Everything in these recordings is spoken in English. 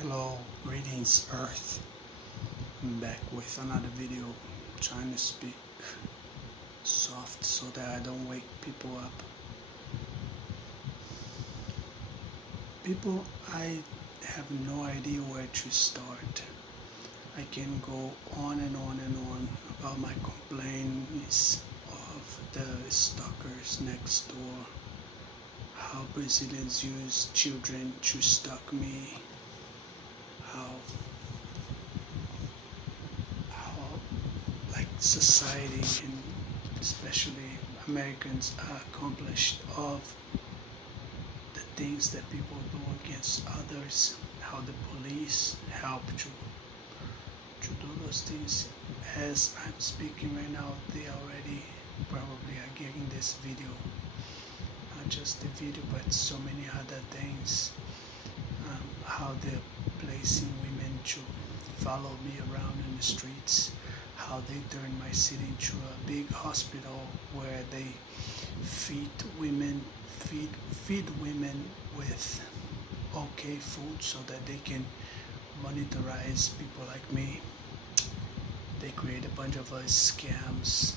Hello, greetings Earth. I'm back with another video, trying to speak soft so that I don't wake people up. People, I have no idea where to start. I can go on and on and on about my complaints of the stalkers next door, how Brazilians use children to stalk me, how how like society and especially Americans are accomplished of the things that people do against others, how the police help to do those things. As I'm speaking right now, they already probably are getting this video, not just the video but so many other things, how they're placing women to follow me around in the streets, how they turned my city into a big hospital where they feed women feed women with okay food so that they can monitorize people like me. They create a bunch of scams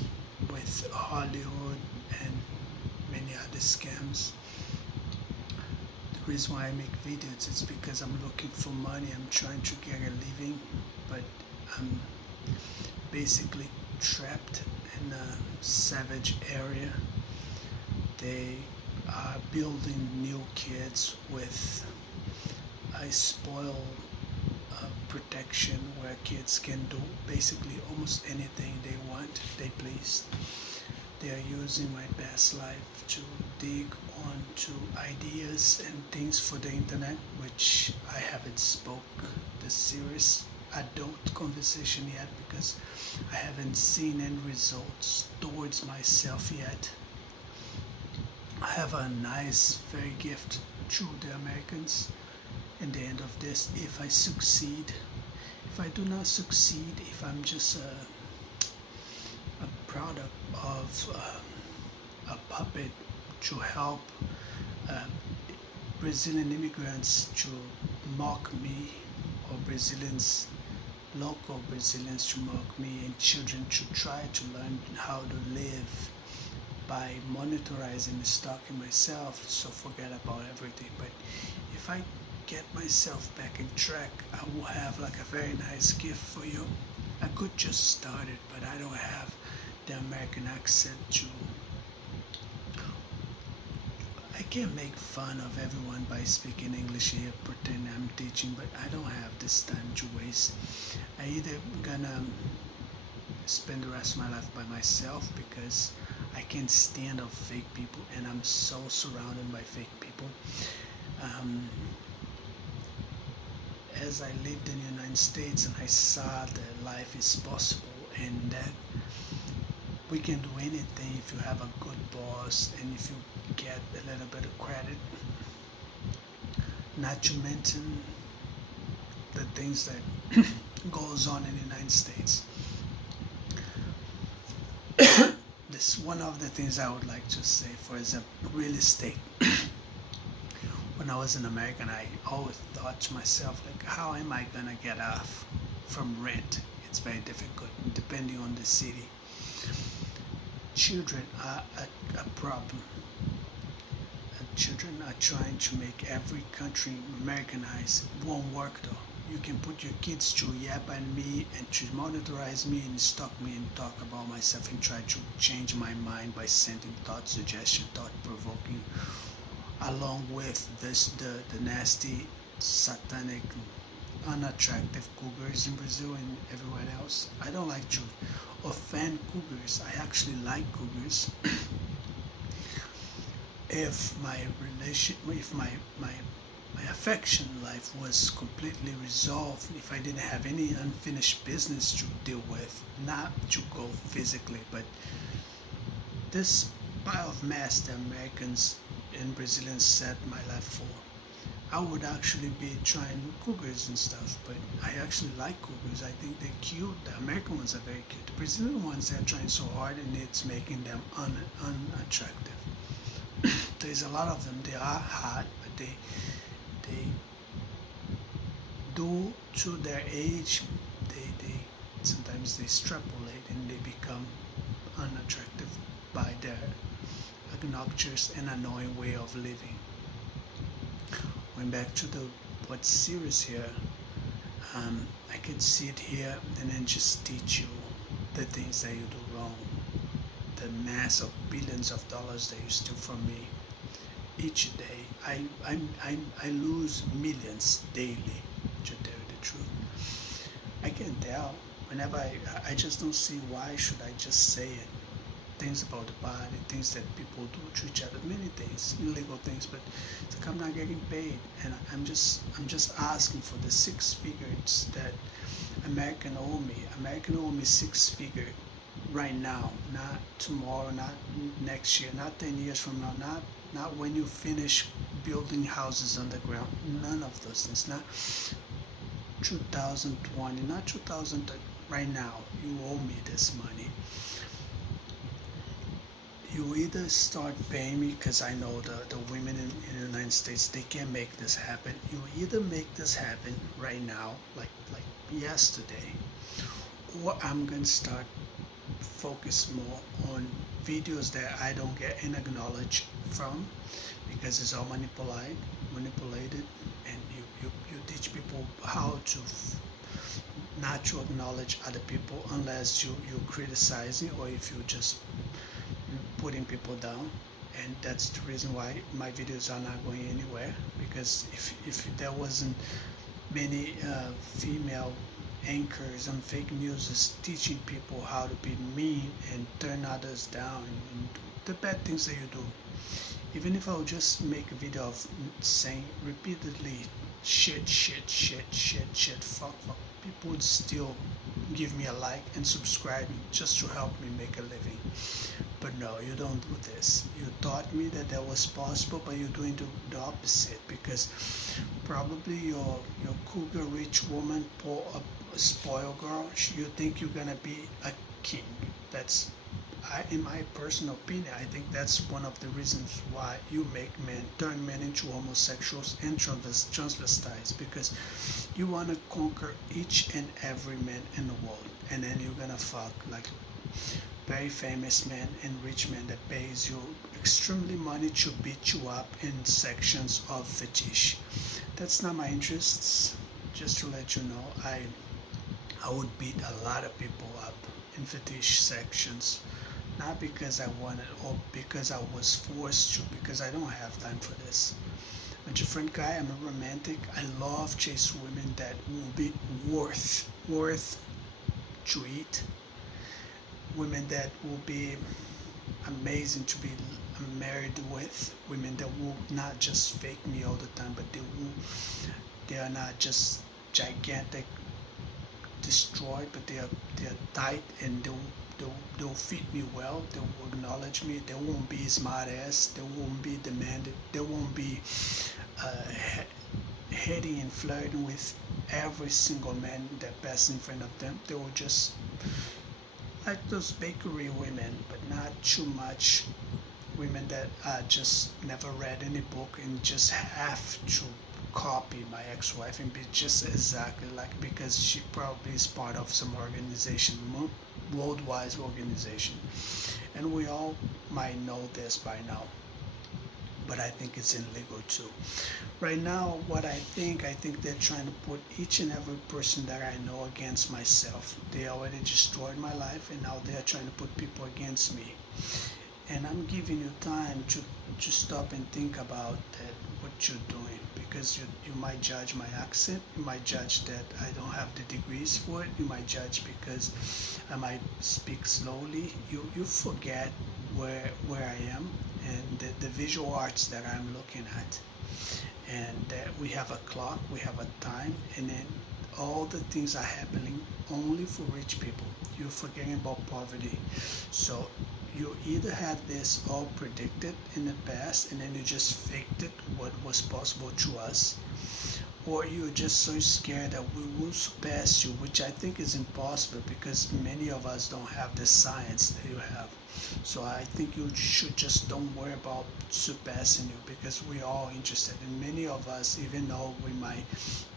with Hollywood and many other scams. The reason why I make videos is because I'm looking for money. I'm trying to get a living, but I'm basically trapped in a savage area. They are building new kids with a spoiled protection where kids can do basically almost anything they want, they please. They are using my past life to dig onto ideas and things for the internet, which I haven't spoke the serious adult conversation yet because I haven't seen any results towards myself yet. I have a nice very gift to the Americans in the end of this. If I succeed, if I do not succeed, if I'm just a product of a puppet to help uh, Brazilian immigrants to mock me, or local Brazilians to mock me, and children to try to learn how to live by monitoring and stalking myself, so forget about everything. But if I get myself back in track, I will have like a very nice gift for you. I could just start it, but I don't have the American accent to. I can make fun of everyone by speaking English here, pretend I'm teaching, but I don't have this time to waste. I either gonna spend the rest of my life by myself because I can't stand of fake people, and I'm so surrounded by fake people. Um, as I lived in the United States and I saw that life is possible and that we can do anything if you have a good boss and if you get a little bit of credit, not to mention the things that goes on in the United States. This one of the things I would like to say, for example, real estate. When I was in America, I always thought to myself, like, how am I gonna get off from rent? It's very difficult depending on the city. Children are a problem. Children are trying to make every country Americanized. It won't work though. You can put your kids to yap at me and to monitorize me and stalk me and talk about myself and try to change my mind by sending thought suggestion, thought provoking, along with the nasty, satanic, unattractive cougars in Brazil and everywhere else. I don't like to offend cougars. I actually like cougars. If my relation, if my affection life was completely resolved, if I didn't have any unfinished business to deal with, not to go physically, but this pile of mess the Americans and Brazilians set my life for, I would actually be trying cougars and stuff, but I actually like cougars. I think they're cute. The American ones are very cute. The Brazilian ones are trying so hard and it's making them unattractive. There's a lot of them. They are hot, but they due to their age, they sometimes they extrapolate and they become unattractive by their obnoxious and annoying way of living. Going back to the what's serious here, I can sit here and then just teach you the things that you do wrong, the mass of billions of dollars that you steal from me each day. I lose millions daily, to tell you the truth. I can tell whenever I just don't see why should I just say it. Things about the body, things that people do to each other, many things, illegal things, but it's like I'm not getting paid, and I'm just asking for the 6 figures that American owe me. American owe me 6 figure right now, not tomorrow, not next year, not 10 years from now, not when you finish building houses underground, none of those things, not 2020, not 2000, right now you owe me this money. You either start paying me, because I know the women in the United States, they can make this happen. You either make this happen right now, like yesterday, or I'm gonna start focus more on videos that I don't get any acknowledge from, because it's all manipulated, and you teach people how to not to acknowledge other people unless you're criticizing, or if you just putting people down. And that's the reason why my videos are not going anywhere, because if there wasn't many female anchors and fake news is teaching people how to be mean and turn others down and the bad things that you do, even if I would just make a video of saying repeatedly shit, fuck, people would still give me a like and subscribe just to help me make a living. But no, you don't do this. You taught me that that was possible, but you're doing the opposite, because probably your cougar rich woman, poor a spoiled girl, you think you're gonna be a king. That's in my personal opinion, I think that's one of the reasons why you make men turn men into homosexuals and transvestites, because you want to conquer each and every man in the world, and then you're gonna fuck like very famous man and rich man that pays you extremely money to beat you up in sections of fetish. That's not my interests. Just to let you know, I would beat a lot of people up in fetish sections, not because I wanted or because I was forced to, because I don't have time for this. I'm a different guy. I'm a romantic. I love chase women that will be worth to eat, women that will be amazing to be married with, women that will not just fake me all the time, but they are not just gigantic destroyed, but they are tight, and they'll fit me well. They will acknowledge me. They won't be smart ass. They won't be demanded. They won't be heading and flirting with every single man that passes in front of them. They will just like those bakery women, but not too much. Women that just never read any book and just have to copy my ex-wife and be just exactly like, because she probably is part of some organization, worldwide organization, and we all might know this by now, but I think it's illegal too. Right now, what I think they're trying to put each and every person that I know against myself. They already destroyed my life, and now they're trying to put people against me. And I'm giving you time to stop and think about that, what you're doing, because you might judge my accent, you might judge that I don't have the degrees for it, you might judge because I might speak slowly. You forget where I am and the visual arts that I'm looking at, and that we have a clock, we have a time, and then all the things are happening only for rich people. You're forgetting about poverty. So you either had this all predicted in the past and then you just faked it, what was possible to us, or you're just so scared that we will surpass you, which I think is impossible because many of us don't have the science that you have. So I think you should just don't worry about surpassing you, because we're all interested, and many of us, even though we might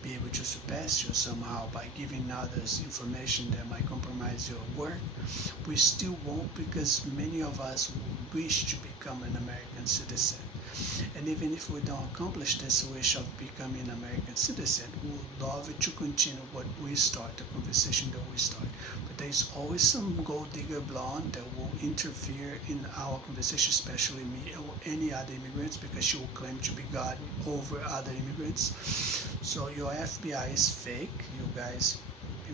be able to to surpass you somehow by giving others information that might compromise your work, we still won't, because many of us wish to become an American citizen. And even if we don't accomplish this wish of becoming an American citizen, we would love to continue what we start, the conversation that we start. But there's always some gold digger blonde that will interfere in our conversation, especially me or any other immigrants, because she will claim to be God over other immigrants. So your FBI is fake. You guys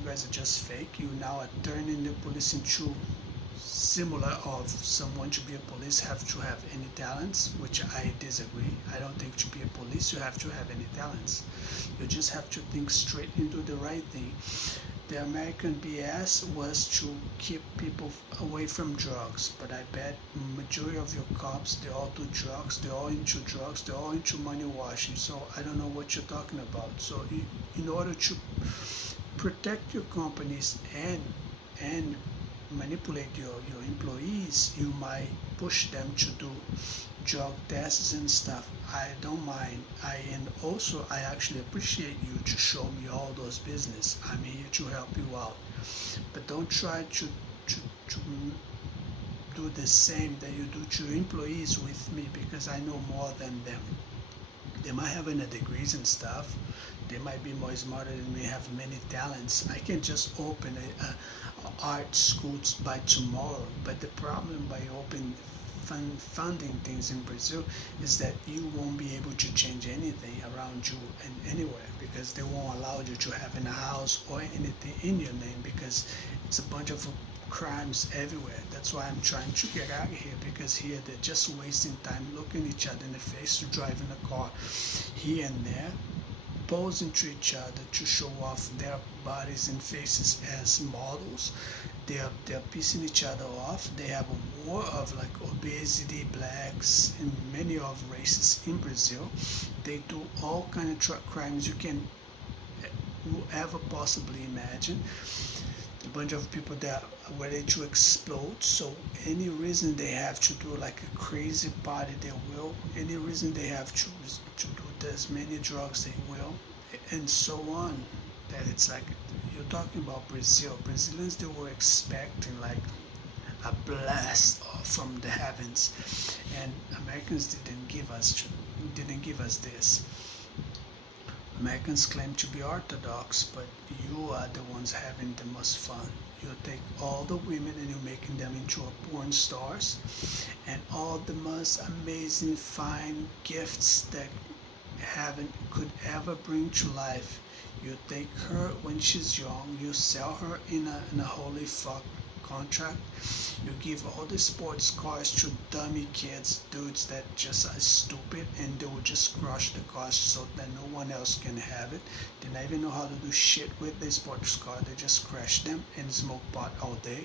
are just fake. You now are turning the police into similar of someone. To be a police have to have any talents, which I disagree. I don't think to be a police you have to have any talents. You just have to think straight and do the right thing. The American BS was to keep people away from drugs, but I bet majority of your cops, they all do drugs, they're all into money washing. So I don't know what you're talking about. So in order to protect your companies and manipulate your employees, you might push them to do drug tests and stuff. I don't mind. I actually appreciate you to show me all those business. I'm here to help you out. But don't try to do the same that you do to your employees with me, because I know more than them. They might have any degrees and stuff. They might be more smarter than me, have many talents. I can just open a art schools by tomorrow. But the problem by opening funding things in Brazil is that you won't be able to change anything around you and anywhere, because they won't allow you to have in a house or anything in your name, because it's a bunch of crimes everywhere. That's why I'm trying to get out of here, because here they're just wasting time looking each other in the face, to driving a car here and there, posing to each other to show off their bodies and faces as models. They're pissing each other off. They have a war of like obesity, blacks, and many of races in Brazil. They do all kind of crimes you can ever possibly imagine. A bunch of people that are ready to explode. So any reason they have to do like a crazy party, they will. Any reason they have to do as many drugs, they will, and so on. That it's like, you're talking about Brazil. Brazilians, they were expecting like a blast from the heavens, and Americans didn't give us this. Americans claim to be orthodox, but you are the ones having the most fun. You take all the women and you're making them into a porn stars, and all the most amazing, fine gifts that heaven could ever bring to life. You take her when she's young, you sell her in a holy fuck contract. You give all the sports cars to dummy kids, dudes that just are stupid, and they will just crush the cars so that no one else can have it. They don't even know how to do shit with the sports car. They just crash them and smoke pot all day.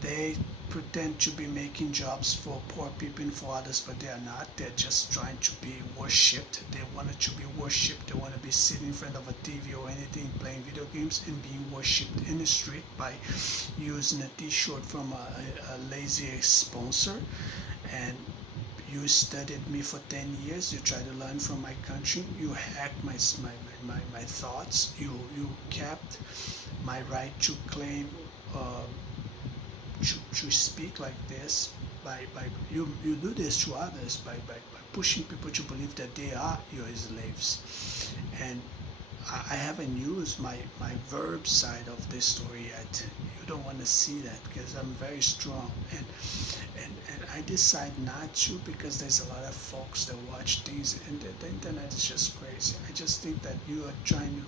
They pretend to be making jobs for poor people and for others, but they are not. They're just trying to be worshipped. They want to be worshipped. They want to be sitting in front of a TV or anything, playing video games, and being worshipped in the street by using a t-shirt from a lazy sponsor. And you studied me for 10 years. You tried to learn from my country. You hacked my thoughts. You kept my right to claim to speak like this. By you do this to others by pushing people to believe that they are your slaves. And I haven't used my verb side of this story yet. You don't want to see that, because I'm very strong, and I decide not to, because there's a lot of folks that watch things, and the internet is just crazy. I just think that you are trying to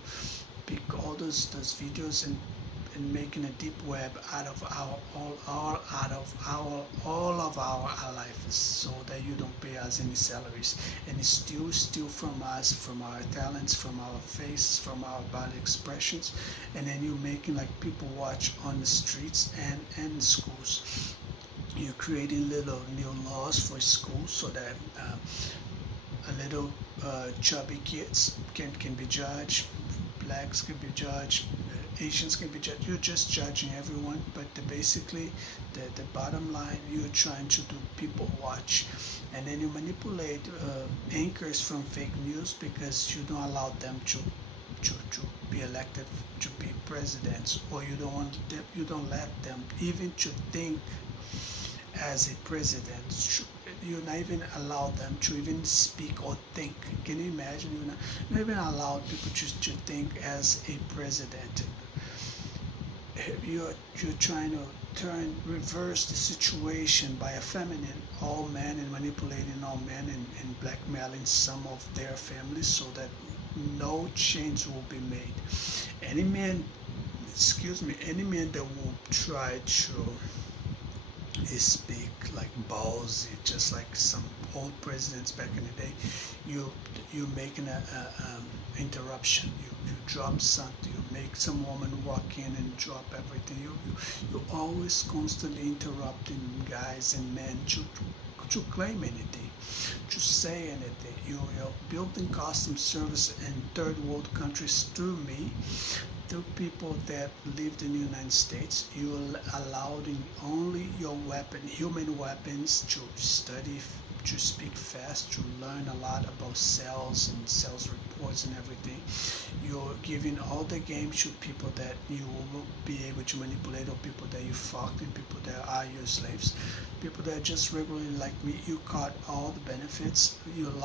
pick all those videos and making a deep web out of all of our lives, so that you don't pay us any salaries, and still steal from us, from our talents, from our faces, from our body expressions, and then you're making like people watch on the streets and schools. You're creating little new laws for schools so that a little chubby kids can be judged, blacks can be judged, Asians can be judged. You're just judging everyone, but basically the bottom line, you're trying to do people watch, and then you manipulate anchors from fake news, because you don't allow them to to be elected to be presidents, or you don't want them, you don't let them even to think as a president. You not even allow them to even speak or think. Can you imagine? You not even allow people to think as a president. You're trying to reverse the situation by effeminating all men and manipulating all men, and blackmailing some of their families so that no change will be made. Any man, excuse me, any man that will try to speak like ballsy, just like some old presidents back in the day, you you making a interruption. You drop something. You make some woman walk in and drop everything. You always constantly interrupting guys and men to claim anything, to say anything. You're building custom service in third world countries through me, through people that lived in the United States. You allowed in only your weapon, human weapons, to study, to speak fast, to learn a lot about sales and sales reports and everything. You're giving all the games to people that you will be able to manipulate, or people that you fucked, and people that are your slaves, people that are just regularly like me. You caught all the benefits. You are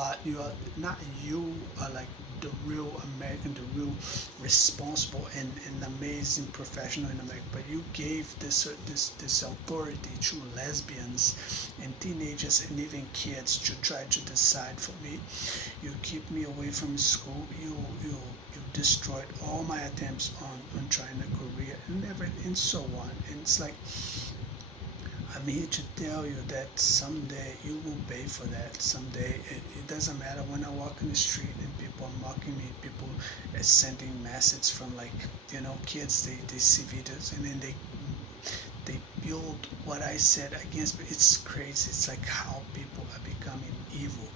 not, you are like the real American, the real responsible and amazing professional in America. But you gave this authority to lesbians and teenagers and even kids to try to decide for me. You keep me away from school. You destroyed all my attempts on trying a career and everything and so on. And it's like, I'm here to tell you that someday you will pay for that. Someday, it doesn't matter when I walk in the street and people are mocking me, people are sending messages from, like, kids, they see videos and then they build what I said against me. It's crazy. It's like how people are becoming evil.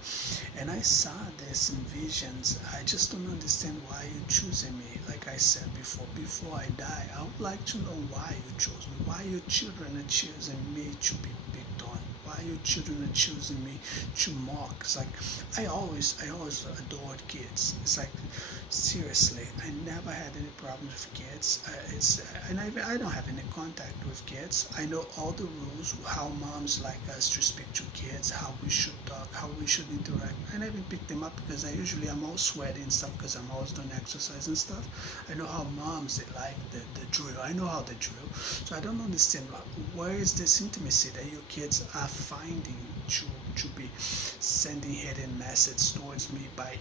And I saw this in visions. I just don't understand why you're choosing me. Like I said before I die, I would like to know why you chose me. Why your children are choosing me to be picked on. Why your children are choosing me to mock. It's like I always adored kids. It's like, seriously, I never had any problems with kids. And I don't have any contact with kids. I know all the rules, how moms like us to speak to kids, how we should talk, how we should interact. I never pick them up because I'm all sweaty and stuff because I'm always doing exercise and stuff. I know how moms, they like the drill. I know how they drill. So I don't understand where is this intimacy that your kids are finding to be sending hidden messages towards me by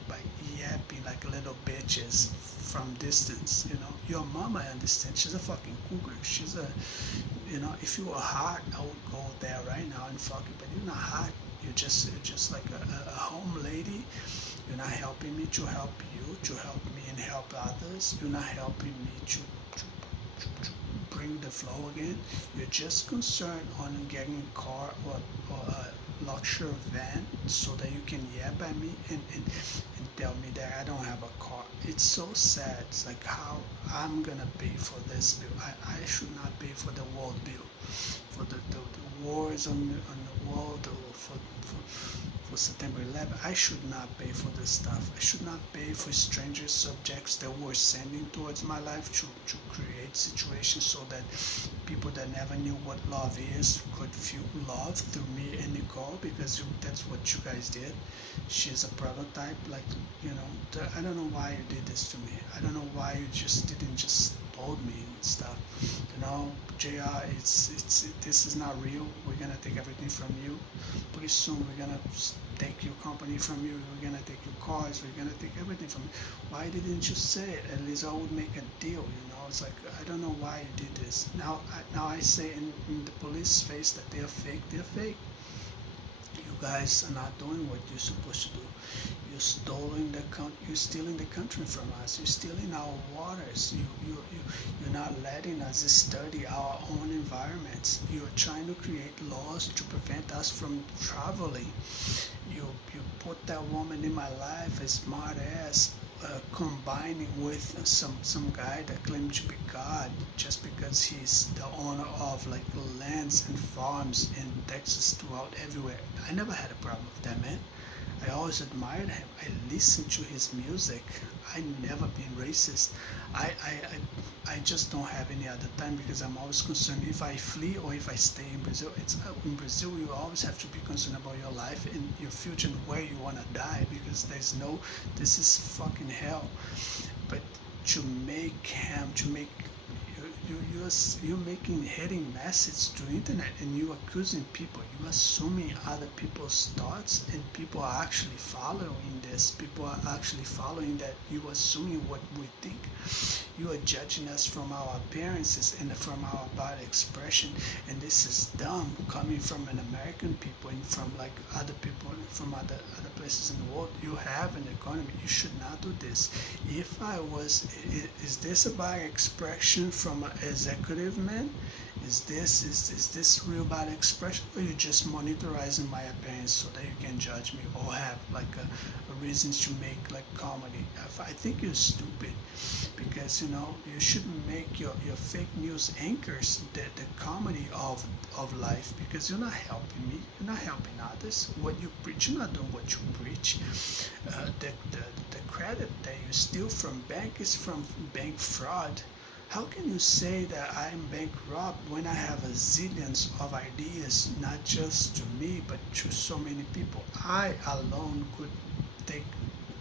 yapping like little bitches from distance. Your mom, I understand, she's a fucking cougar. She's a, if you were hot, I would go there right now and fuck you, but you're not hot. You're just like a home lady. You're not helping me to help you, to help me and help others. You're not helping me to bring the flow again. You're just concerned on getting a car or a luxury van so that you can yap at me and tell me that I don't have a car. It's so sad. It's like how I'm gonna pay for this bill. I should not pay for the world bill, for the wars on the world, or for September 11th. I should not pay for this stuff. I should not pay for stranger subjects that were sending towards my life to create situations so that people that never knew what love is could feel love through me and Nicole, because that's what you guys did. She's a prototype. Like, I don't know why you did this to me. I don't know why you didn't just told me and stuff. JR, this is not real. We're gonna take everything from you. Pretty soon we're gonna take your company from you. We're gonna take your cars. We're gonna take everything from you. Why didn't you say it? At least I would make a deal. It's like, I don't know why you did this. Now I say in the police face that they're fake. They're fake. You guys are not doing what you're supposed to do. You're stealing the country from us. You're stealing our waters. You're not letting us study our own environments. You're trying to create laws to prevent us from traveling. You put that woman in my life, a smart ass, combining with some guy that claims to be God just because he's the owner of like lands and farms in Texas, throughout everywhere. I never had a problem with that, man. I always admired him. I listened to his music. I never been racist. I just don't have any other time because I'm always concerned if I flee or if I stay in Brazil. It's in Brazil you always have to be concerned about your life and your future and where you wanna die because there's no, this is fucking hell. But to make him, to make you're making hitting message to internet and you accusing people, you assuming other people's thoughts, and people are actually following this, people are actually following that, you assuming what we think, you are judging us from our appearances and from our body expression, and this is dumb coming from an American people and from like other people from other places in the world. You have an economy, you should not do this. If I was, is this a bad expression from an executive man? Is this real bad expression, or you just monitorizing my appearance so that you can judge me or have like a reasons to make like comedy? I think you're stupid because you know you shouldn't make your fake news anchors the comedy of life, because you're not helping me, you're not helping others. What you preach, you're not doing what you preach. The credit that you steal from bank is from bank fraud. How can you say that I'm bank robbed when I have a zillions of ideas, not just to me, but to so many people? I alone could take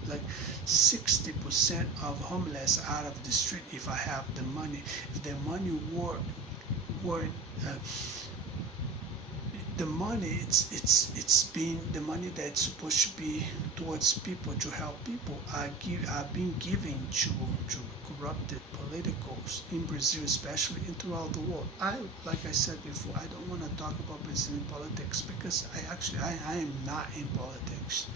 like 60% of homeless out of the street if I have the money. If the money were the money, it's been the money that's supposed to be towards people to help people are being given to corrupted politicals in Brazil especially and throughout the world. Like I said before, I don't want to talk about Brazilian politics because I am not in politics.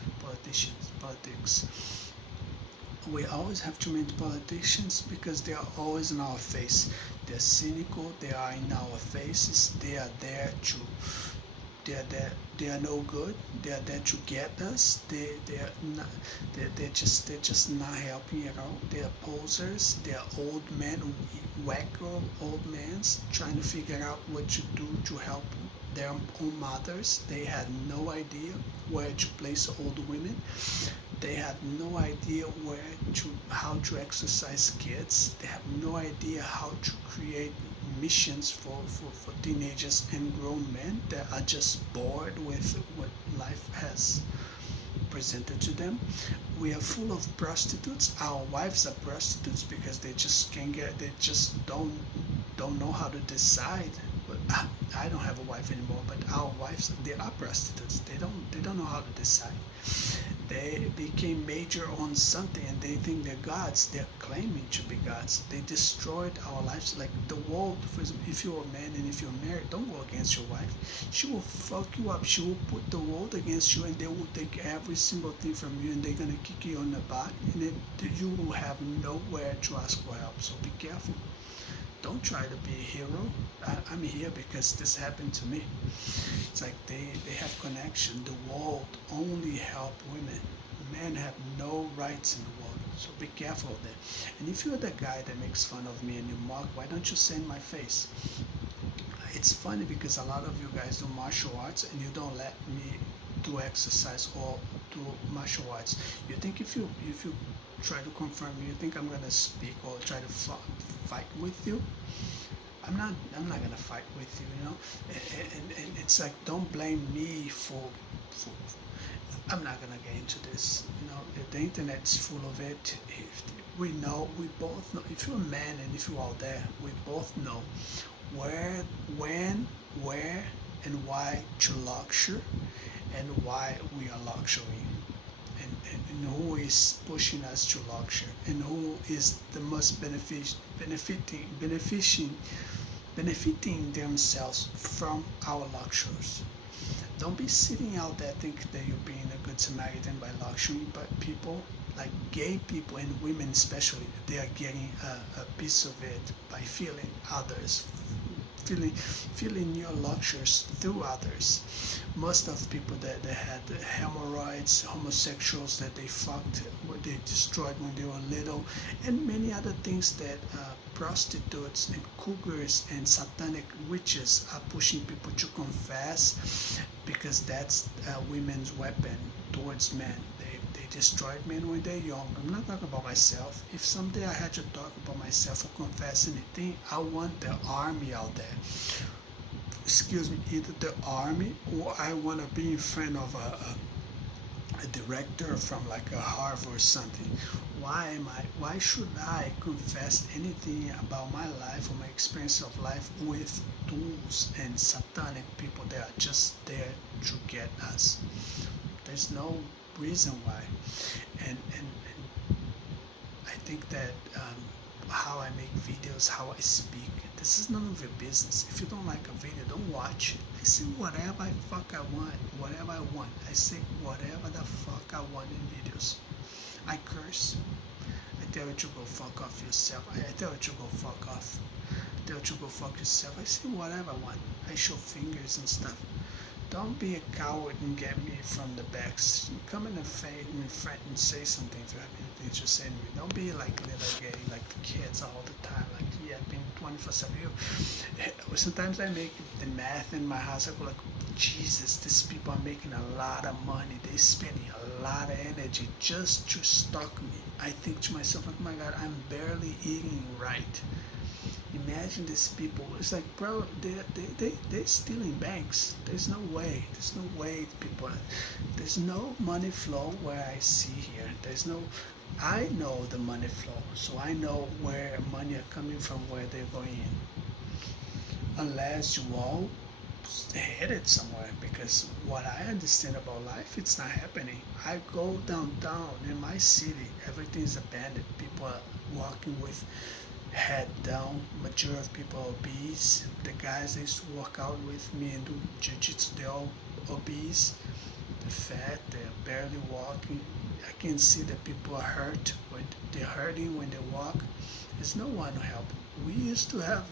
We always have to meet politicians because they are always in our face. They're cynical, they are in our faces, they are there to they are no good. They are there to get us. They're just not helping at all. They are posers. They are old men, wacko old men trying to figure out what to do to help their own mothers. They had no idea where to place old women. They have no idea how to exercise kids. They have no idea how to create missions for teenagers and grown men that are just bored with what life has presented to them. We are full of prostitutes. Our wives are prostitutes because they just can't get, they just don't know how to decide. But I don't have a wife anymore, but our wives, they are prostitutes. They don't know how to decide. They became major on something and they think they're gods. They're claiming to be gods. They destroyed our lives. Like the world, for example, if you're a man and if you're married, don't go against your wife. She will fuck you up. She will put the world against you and they will take every single thing from you and they're going to kick you on the butt and then you will have nowhere to ask for help. So be careful. Don't try to be a hero. I'm here because this happened to me. It's like they have connection. The world only help women. Men have no rights in the world. So be careful of that. And if you're the guy that makes fun of me and you mock, why don't you say in my face? It's funny because a lot of you guys do martial arts and you don't let me do exercise or do martial arts. You think if you try to confront me, you think I'm gonna speak or try to fight with you? I'm not gonna fight with you, you know. And it's like, don't blame me for I'm not gonna get into this. You know, the internet's full of it. We both know. If you're a man and if you're out there, we both know where, when, where, and why to luxury, and why we are luxury, and who is pushing us to luxury, and who is the most benefiting themselves from our luxuries. Don't be sitting out there thinking that you're being a good Samaritan by luxury, but people, like gay people and women especially, they are getting a piece of it by feeling others, feeling your luxuries through others. Most of people that had hemorrhoids, homosexuals that they fucked, what they destroyed when they were little, and many other things that prostitutes and cougars and satanic witches are pushing people to confess because that's a women's weapon. towards men. They destroyed men when they're young. I'm not talking about myself. If someday I had to talk about myself or confess anything, I want the army out there. Excuse me, either the army or I want to be in front of a director from like a Harvard or something. Why should I confess anything about my life or my experience of life with tools and satanic people that are just there to get us? There's no reason why. And I think that how I make videos, how I speak, this is none of your business. If you don't like a video, don't watch it. I say whatever I fuck I want, whatever I want. I say whatever the fuck I want in videos. I curse. I tell you to go fuck off yourself. I tell you to go fuck off. I tell you to go fuck yourself. I say whatever I want. I show fingers and stuff. Don't be a coward and get me from the backs. Come in the front and say something if you have anything to say to me. Don't be like little gay, like the kids all the time. Like, yeah, I've been 24/7. Sometimes I make the math in my house. I go like, Jesus, these people are making a lot of money. They're spending a lot of energy just to stalk me. I think to myself, like, my God, I'm barely eating right. Imagine these people. It's like, bro, they're stealing banks. There's no way. There's no way people. There's no money flow where I see here. There's no. I know the money flow, so I know where money are coming from, where they're going in. Unless you all headed somewhere, because what I understand about life, it's not happening. I go downtown in my city, everything's abandoned. People are walking with head down. Majority of people are obese. The guys that used to work out with me and do jiu-jitsu, they're all obese. They're fat. They're barely walking. I can see that people are hurt. When they're hurting when they walk. There's no one to help. We used to have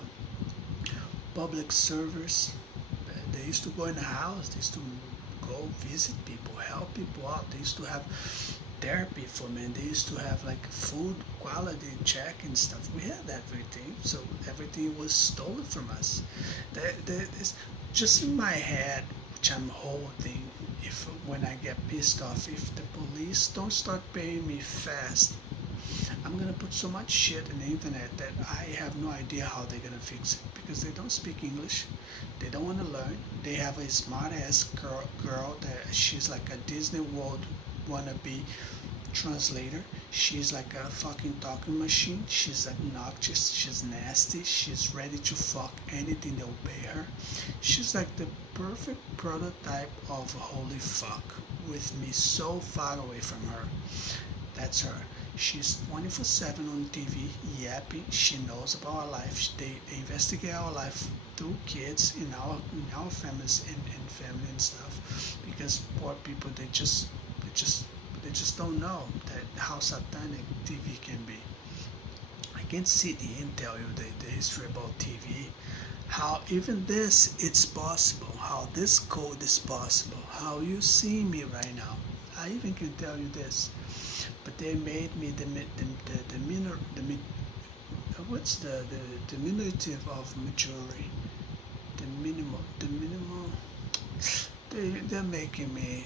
public servers. They used to go in the house. They used to go visit people, help people out. They used to have therapy for men. They used to have like food quality check and stuff. We had everything, so everything was stolen from us. It's just in my head, which I'm holding. If when I get pissed off, if the police don't start paying me fast, I'm gonna put so much shit in the internet that I have no idea how they're gonna fix it, because they don't speak English. They don't want to learn. They have a smart ass girl that she's like a Disney World wannabe translator. She's like a fucking talking machine. She's obnoxious. She's nasty. She's ready to fuck anything that will pay her. She's like the perfect prototype of holy fuck, with me so far away from her. That's her. She's 24/7 on TV, yapping. She knows about our life. They investigate our life through kids in our families and family and stuff. Because poor people, they just don't know that how satanic TV can be. I can sit here and tell you the history about TV. How even this it's possible. How this code is possible. How you see me right now. I even can tell you this. But they made me what's the diminutive of majority, the minimal. They're making me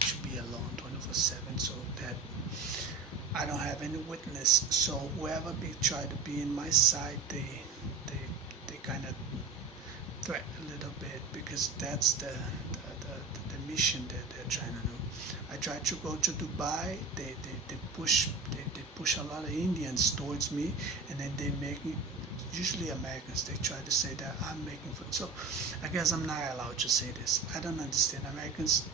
to be alone 24/7, so that I don't have any witness. So whoever try to be in my side, they kind of threaten a little bit, because that's the mission that they're trying to do. I tried to go to Dubai. They push a lot of Indians towards me, and then they make me, usually Americans. They try to say that I'm making fun. So I guess I'm not allowed to say this. I don't understand Americans.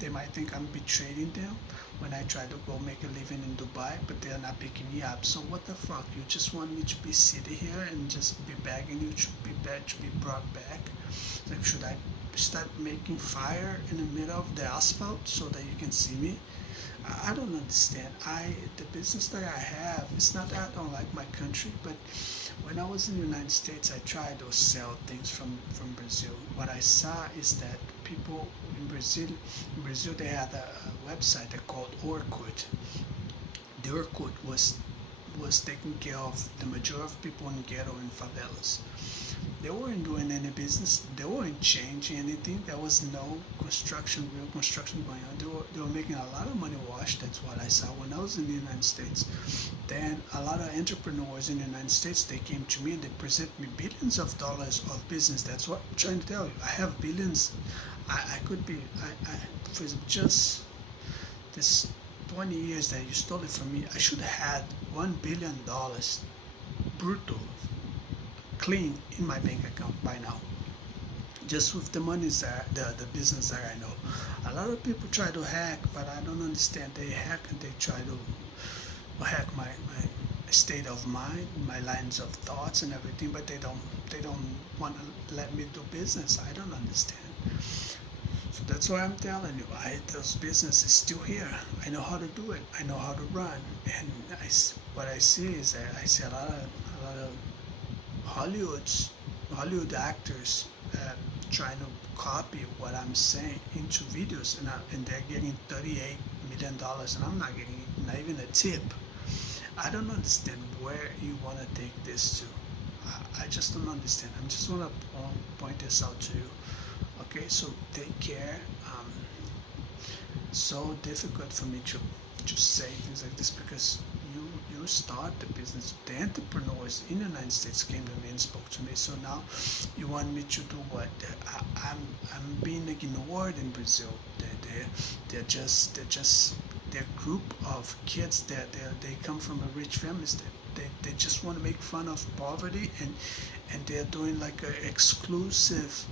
They might think I'm betraying them when I try to go make a living in Dubai, but they're not picking me up. So what the fuck? You just want me to be sitting here and just be begging you to be brought back? Like, should I start making fire in the middle of the asphalt so that you can see me? I don't understand. The business that I have, it's not that I don't like my country, but when I was in the United States, I tried to sell things from Brazil. What I saw is that people in Brazil they had a website they called Orkut. The Orkut was taking care of the majority of people in ghetto and favelas. They weren't doing any business. They weren't changing anything. There was no construction, real construction going on. They were making a lot of money wash. That's what I saw when I was in the United States. Then a lot of entrepreneurs in the United States, they came to me and they present me billions of dollars of business. That's what I'm trying to tell you. I have billions. I could be, for just this 20 years that you stole it from me, I should have had $1 billion brutto clean in my bank account by now, just with the monies that the business that I know. A lot of people try to hack, but I don't understand. They hack and they try to hack my state of mind, my lines of thoughts and everything, but they don't want to let me do business. I don't understand. So that's why I'm telling you, those business is still here. I know how to do it. I know how to run, and what I see is that I see a lot of Hollywood actors trying to copy what I'm saying into videos, and they're getting $38 million, and I'm not getting not even a tip. I don't understand where you want to take this to. I just don't understand. I just want to point this out to you. Okay, so take care. It's so difficult for me to just say things like this because you start the business. The entrepreneurs in the United States came to me and spoke to me. So now you want me to do what? I'm being ignored in Brazil. They're a group of kids that they come from a rich families. They just want to make fun of poverty, and they're doing like a exclusive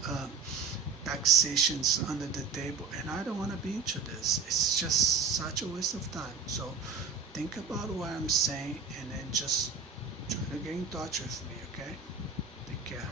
taxations under the table, and I don't want to be into this. It's just such a waste of time. So think about what I'm saying and then just try to get in touch with me, okay? Take care.